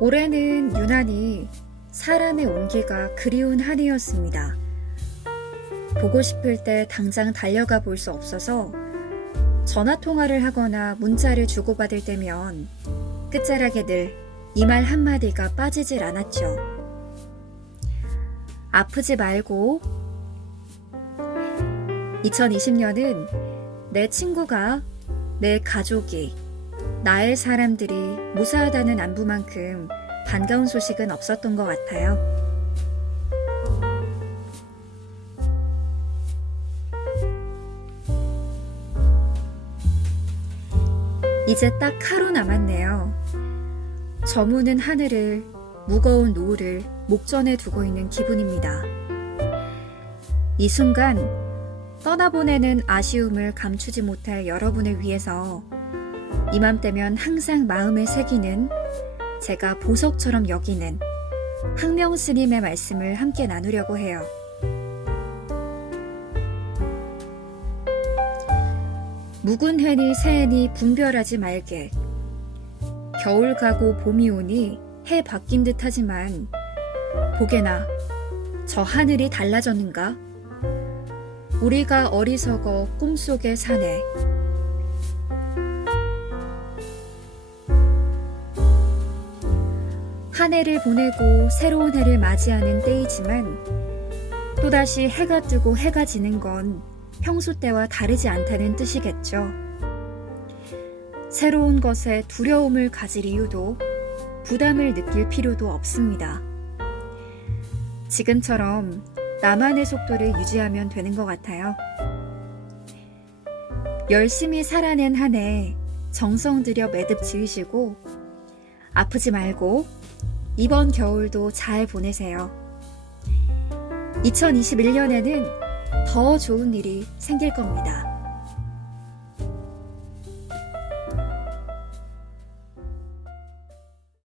올해는 유난히 사람의 온기가 그리운 한 해였습니다. 보고 싶을 때 당장 달려가 볼 수 없어서 전화 통화를 하거나 문자를 주고받을 때면 끝자락에 늘 이 말 한마디가 빠지질 않았죠. 아프지 말고 2020년은 내 친구가 내 가족이 나의 사람들이 무사하다는 안부만큼 반가운 소식은 없었던 것 같아요. 이제 딱 하루 남았네요. 저무는 하늘을 무거운 노을을 목전에 두고 있는 기분입니다. 이 순간 떠나보내는 아쉬움을 감추지 못할 여러분을 위해서 이맘때면 항상 마음에 새기는 제가 보석처럼 여기는 항명 스님의 말씀을 함께 나누려고 해요. 묵은 해니 새해니 분별하지 말게. 겨울 가고 봄이 오니 해 바뀐 듯 하지만 보게나 저 하늘이 달라졌는가? 우리가 어리석어 꿈속에 사네. 한 해를 보내고 새로운 해를 맞이하는 때이지만 또다시 해가 뜨고 해가 지는 건 평소 때와 다르지 않다는 뜻이겠죠. 새로운 것에 두려움을 가질 이유도 부담을 느낄 필요도 없습니다. 지금처럼 나만의 속도를 유지하면 되는 것 같아요. 열심히 살아낸 한 해 정성 들여 매듭 지으시고 아프지 말고 이번 겨울도 잘 보내세요. 2021년에는 더 좋은 일이 생길 겁니다.